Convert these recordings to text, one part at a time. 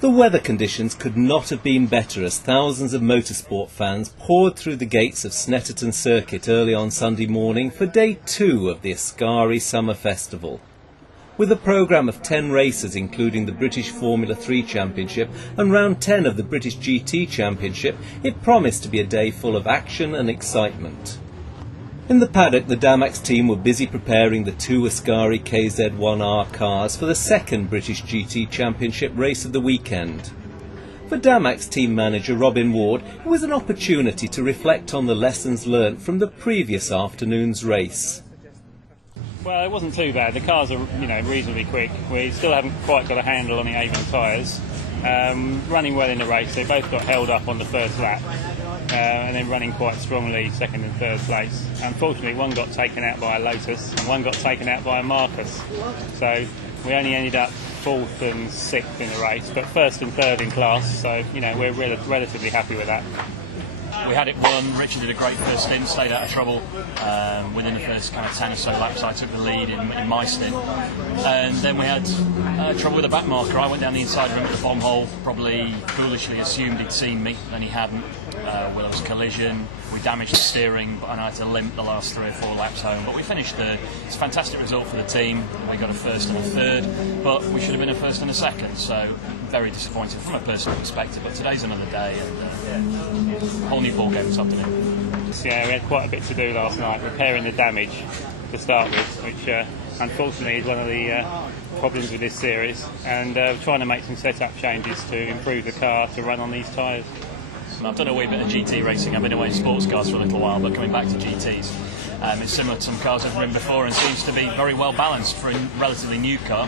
The weather conditions could not have been better as thousands of motorsport fans poured through the gates of Snetterton Circuit early on Sunday morning for day 2 of the Ascari Summer Festival. With a programme of 10 races including the British Formula 3 Championship and round 10 of the British GT Championship, it promised to be a day full of action and excitement. In the paddock, the Damax team were busy preparing the 2 Ascari KZ1R cars for the second British GT Championship race of the weekend. For Damax team manager Robin Ward, it was an opportunity to reflect on the lessons learnt from the previous afternoon's race. Well, it wasn't too bad. The cars are, reasonably quick. We still haven't quite got a handle on the Avon tyres. Running well in the race, they both got held up on the first lap. And then running quite strongly second and third place. Unfortunately, one got taken out by a Lotus and one got taken out by a Marcus. So we only ended up 4th and 6th in the race, but 1st and 3rd in class. So we're relatively happy with that. We had it won. Richard did a great first stint, stayed out of trouble within the first kind of 10 or so laps. I took the lead in my stint, and then we had trouble with the back marker. I went down the inside of him at the bomb hole, probably foolishly assumed he'd seen me, and he hadn't. Well, there was a collision, we damaged the steering, and I had to limp the last 3 or 4 laps home. But we finished third. It's a fantastic result for the team. We got a 1st and a 3rd, but we should have been a 1st and a 2nd, so very disappointed from a personal perspective. But today's another day, and a whole new ball game this afternoon. Yeah, we had quite a bit to do last night, repairing the damage to start with, which unfortunately is one of the problems with this series, and trying to make some setup changes to improve the car to run on these tyres. I've done a wee bit of GT racing. I've been away in sports cars for a little while, but coming back to GTs, it's similar to some cars I've ridden before and seems to be very well balanced for a relatively new car.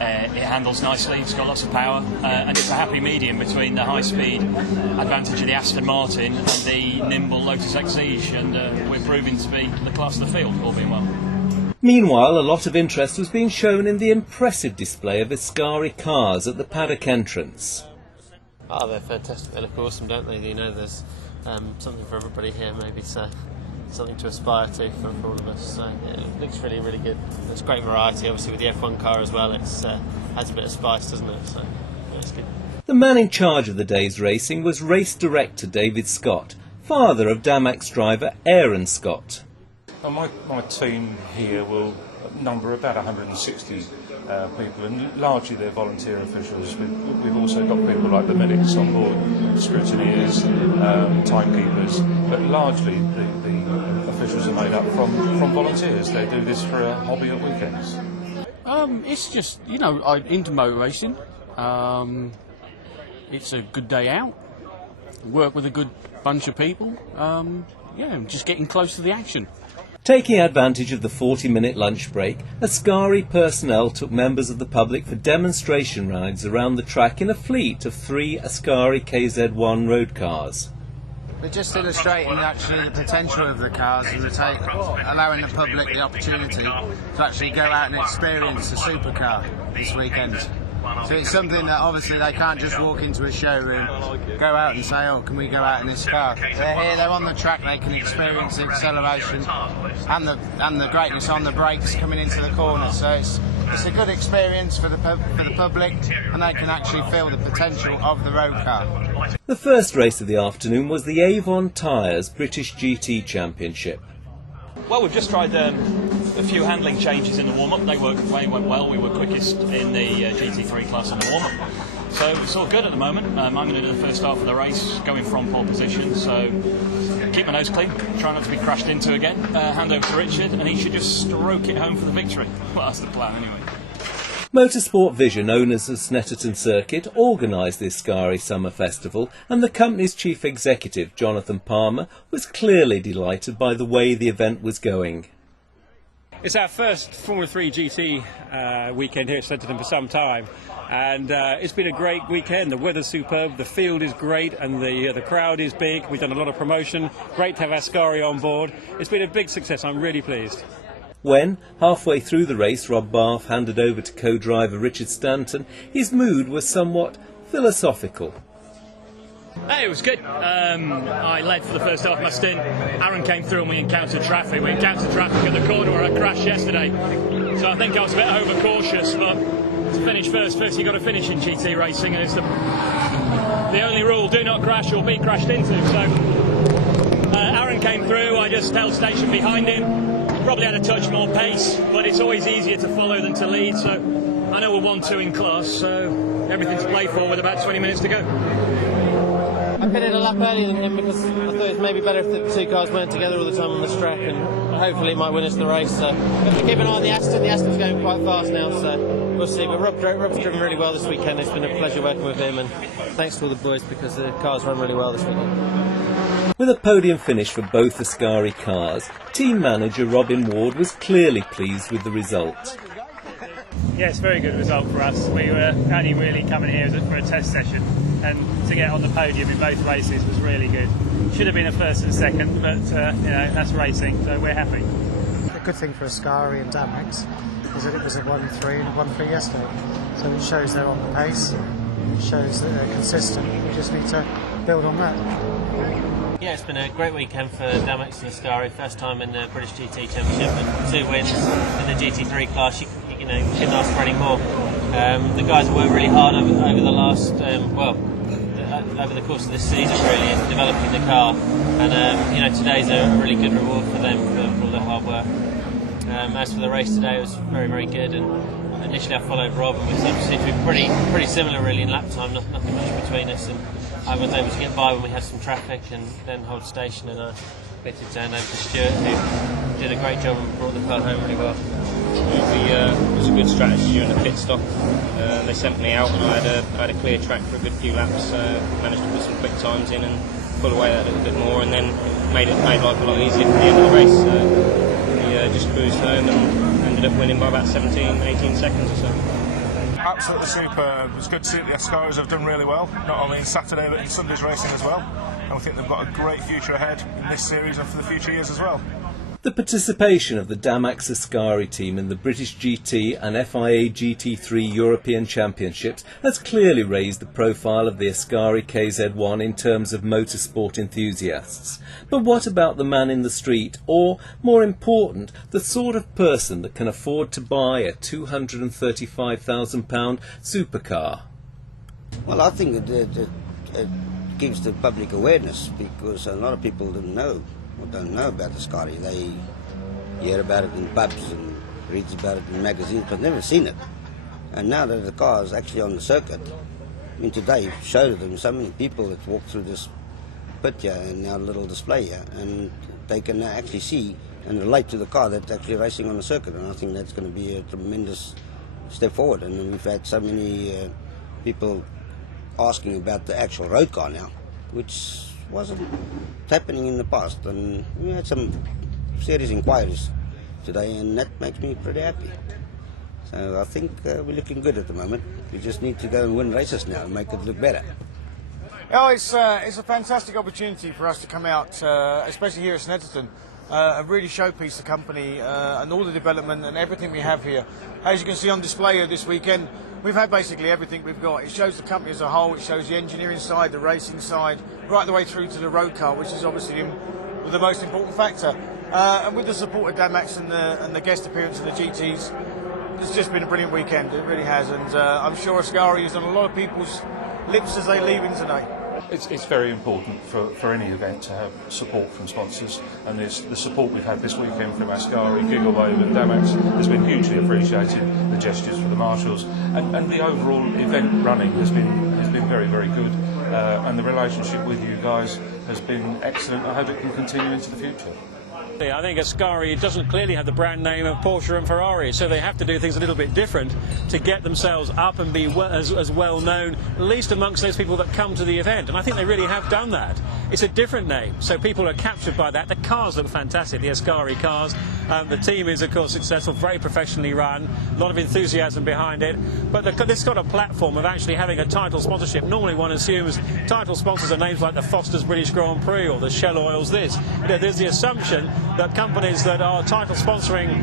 It handles nicely, it's got lots of power, and it's a happy medium between the high-speed advantage of the Aston Martin and the nimble Lotus Exige, and we're proving to be the class of the field, all being well. Meanwhile, a lot of interest was being shown in the impressive display of Ascari cars at the paddock entrance. Oh, they're fantastic. They look awesome, don't they? There's something for everybody here, maybe something to aspire to for all of us. So yeah, it looks really, really good. There's great variety, obviously, with the F1 car as well. It's adds a bit of spice, doesn't it? So yeah, it's good. The man in charge of the day's racing was race director David Scott, father of Damax driver Aaron Scott. Well, my team here will number about 160 people, and largely they're volunteer officials. We've also got people like the medics on board, scrutineers, timekeepers, but largely the officials are made up from volunteers. They do this for a hobby at weekends. It's just, I'm into motor racing. It's a good day out, work with a good bunch of people, just getting close to the action. Taking advantage of the 40-minute lunch break, Ascari personnel took members of the public for demonstration rides around the track in a fleet of 3 Ascari KZ1 road cars. We're just illustrating actually the potential of the cars and allowing the public the opportunity to actually go out and experience a supercar this weekend. So it's something that obviously they can't just walk into a showroom, go out and say, oh, can we go out in this car? They're here, they're on the track, they can experience the acceleration and the greatness on the brakes coming into the corner. So it's a good experience for the public, and they can actually feel the potential of the road car. The first race of the afternoon was the Avon Tyres British GT Championship. Well, we've just tried a few handling changes in the warm-up. They went well. We were quickest in the GT3 class in the warm-up. So it's all good at the moment. I'm going to do the first half of the race, going from pole position. So keep my nose clean, try not to be crashed into again. Hand over to Richard, and he should just stroke it home for the victory. Well, that's the plan anyway. Motorsport Vision, owners of Snetterton Circuit, organised the Ascari Summer Festival, and the company's chief executive, Jonathan Palmer, was clearly delighted by the way the event was going. It's our first Formula 3 GT weekend here at Snetterton for some time, and it's been a great weekend. The weather's superb, the field is great, and the crowd is big. We've done a lot of promotion. Great to have Ascari on board. It's been a big success. I'm really pleased. When, halfway through the race, Rob Bath handed over to co-driver Richard Stanton, his mood was somewhat philosophical. Hey, it was good. I led for the first half of my stint. Aaron came through and we encountered traffic. We encountered traffic at the corner where I crashed yesterday. So I think I was a bit overcautious, but to finish first. First, you've got to finish in GT racing, and it's the only rule: do not crash or be crashed into. So Aaron came through. I just held station behind him. Probably had a touch more pace, but it's always easier to follow than to lead. So I know we're 1-2 in class, so everything to play for with about 20 minutes to go. I pitted a lap earlier than him because I thought it was maybe better if the two cars weren't together all the time on the track, and hopefully it might win us the race. So we keep an eye on the Aston. The Aston's going quite fast now, so we'll see. But Rob's driven really well this weekend. It's been a pleasure working with him, and thanks to all the boys because the cars run really well this weekend. With a podium finish for both Ascari cars, team manager Robin Ward was clearly pleased with the result. Yes, very good result for us. We were only really coming here for a test session, and to get on the podium in both races was really good. Should have been a first and second, but that's racing, so we're happy. The good thing for Ascari and Damex is that it was a 1-3 and a 1-3 yesterday, so it shows they're on the pace, it shows that they're consistent. We just need to build on that. Yeah, it's been a great weekend for Damex and Ascari. First time in the British GT Championship and 2 wins in the GT3 class. You couldn't ask for any more. The guys have worked really hard over the last, over the course of this season really, in developing the car. And today's a really good reward for them for all their hard work. As for the race today, it was very, very good. And initially I followed Rob, and we seemed to be pretty similar really in lap time. Nothing much between us. And I was able to get by when we had some traffic and then hold station, and I pitted down over to Stuart, who did a great job and brought the car home really well. It was a good strategy during the pit stop. They sent me out and I had a clear track for a good few laps, managed to put some quick times in and pull away that a little bit more, and then made life a lot easier for the end of the race. We just cruised home and ended up winning by about 17-18 seconds or so. Absolutely superb. It's good to see that the Ascaris have done really well, not only in Saturday but in Sunday's racing as well. And we think they've got a great future ahead in this series and for the future years as well. The participation of the Damex Ascari team in the British GT and FIA GT3 European Championships has clearly raised the profile of the Ascari KZ1 in terms of motorsport enthusiasts. But what about the man in the street, or, more important, the sort of person that can afford to buy a £235,000 supercar? Well, I think it gives the public awareness, because a lot of people don't know about Ascari. They hear about it in pubs and read about it in magazines, but never seen it. And now that the car is actually on the circuit, I mean, today showed them so many people that walk through this pit here and our little display here, and they can actually see and relate to the car that's actually racing on the circuit. And I think that's going to be a tremendous step forward. And we've had so many people asking about the actual road car now, which wasn't happening in the past, and we had some serious inquiries today, and that makes me pretty happy. So I think we're looking good at the moment. We just need to go and win races now and make it look better. Oh, it's a fantastic opportunity for us to come out, especially here at Snetterton, and really showpiece the company and all the development and everything we have here. As you can see on display here this weekend, we've had basically everything we've got. It shows the company as a whole, it shows the engineering side, the racing side, right the way through to the road car, which is obviously the most important factor. And with the support of Damex and the guest appearance of the GTs, it's just been a brilliant weekend, it really has. And I'm sure Ascari is on a lot of people's lips as they leave in today. It's very important for any event to have support from sponsors, and the support we've had this weekend from Ascari, Gigglewave and Damex has been hugely appreciated. The gestures for the marshals and the overall event running has been very, very good, and the relationship with you guys has been excellent. I hope it can continue into the future. I think Ascari doesn't clearly have the brand name of Porsche and Ferrari, so they have to do things a little bit different to get themselves up and be as well known, at least amongst those people that come to the event. And I think they really have done that. It's a different name, so people are captured by that. The cars look fantastic, the Ascari cars. The team is, of course, successful, very professionally run, a lot of enthusiasm behind it. But it's got a platform of actually having a title sponsorship. Normally one assumes title sponsors are names like the Foster's British Grand Prix or the Shell Oils this. There's the assumption that companies that are title sponsoring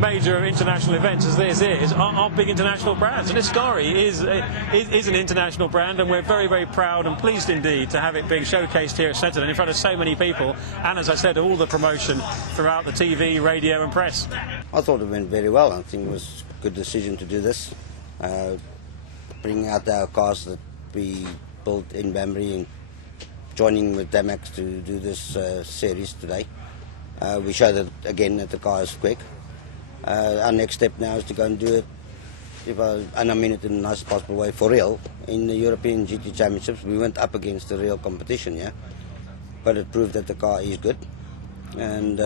major international events, as this is, are big international brands. And Ascari is an international brand, and we're very, very proud and pleased indeed to have it being showcased here at Snetterton in front of so many people, and as I said, all the promotion throughout the TV, radio and press. I thought it went very well. I think it was a good decision to do this. bringing out our cars that we built in Banbury and joining with Damax to do this series today. We show that again that the car is quick. Our next step now is to go and do it, and I mean it in the nicest possible way, for real. In the European GT Championships, we went up against the real competition, yeah. But it proved that the car is good, and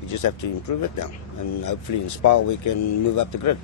we just have to improve it now. And hopefully in Spa we can move up the grid.